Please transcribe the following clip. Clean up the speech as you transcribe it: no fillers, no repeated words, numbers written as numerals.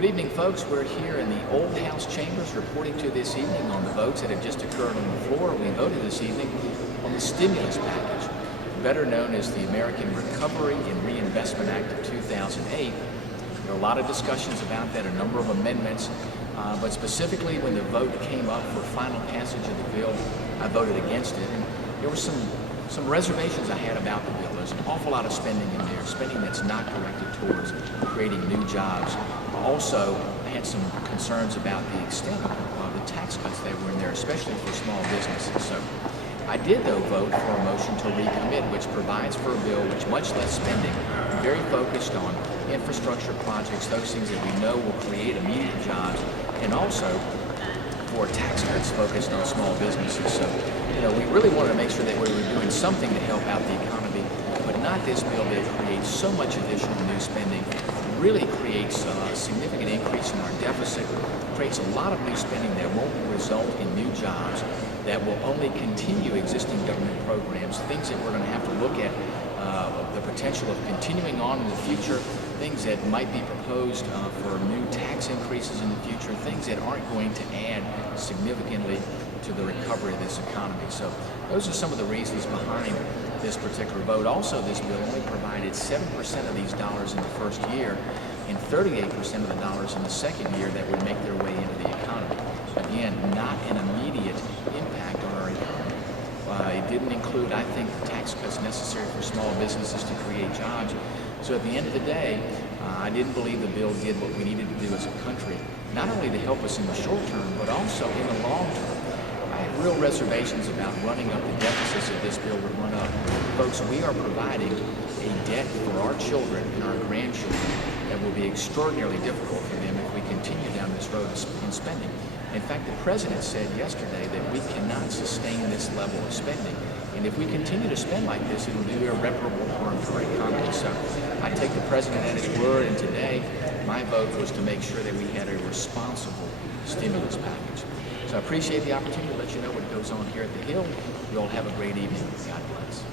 Good evening, folks. We're here in the Old House Chambers reporting to this evening on the votes that have just occurred on the floor. We voted this evening on the stimulus package, better known as the American Recovery and Reinvestment Act of 2008. There are a lot of discussions about that, a number of amendments, but specifically when the vote came up for final passage of the bill, I voted against it. And there were some reservations I had about the bill. There's an awful lot of spending in there, spending that's not directed towards creating new jobs. Also, I had some concerns about the extent of the tax cuts that were in there, especially for small businesses. So I did, though, vote for a motion to recommit, which provides for a bill which much less spending, very focused on infrastructure projects, those things that we know will create immediate jobs, and also for tax cuts focused on small businesses. So, we really wanted to make sure that we were doing something to help out the economy, but not this bill that creates so much additional new spending, really creates a significant increase in our deficit, creates a lot of new spending that won't result in new jobs, that will only continue existing government programs, things that we're going to have to look at, the potential of continuing on in the future, things that might be proposed for new tax increases in the future, things that aren't going to add significantly to the recovery of this economy. So those are some of the reasons behind this particular vote. Also, this bill only provided 7% of these dollars in the first year and 38% of the dollars in the second year that would make their way into the economy. Again, not an immediate impact on our economy. It didn't include, I think, the tax cuts necessary for small businesses to create jobs. So at the end of the day, I didn't believe the bill did what we needed to do as a country, not only to help us in the short term, but also in the long term. I have real reservations about running up the deficits that this bill would run up. Folks, we are providing a debt for our children and our grandchildren that will be extraordinarily difficult for them if we continue down this road in spending. In fact, the President said yesterday that we cannot sustain this level of spending. And if we continue to spend like this, it will do irreparable harm to our economy. So I take the President at his word, and today my vote was to make sure that we had a responsible stimulus package. So I appreciate the opportunity to let you know what goes on here at the Hill. You all have a great evening. God bless.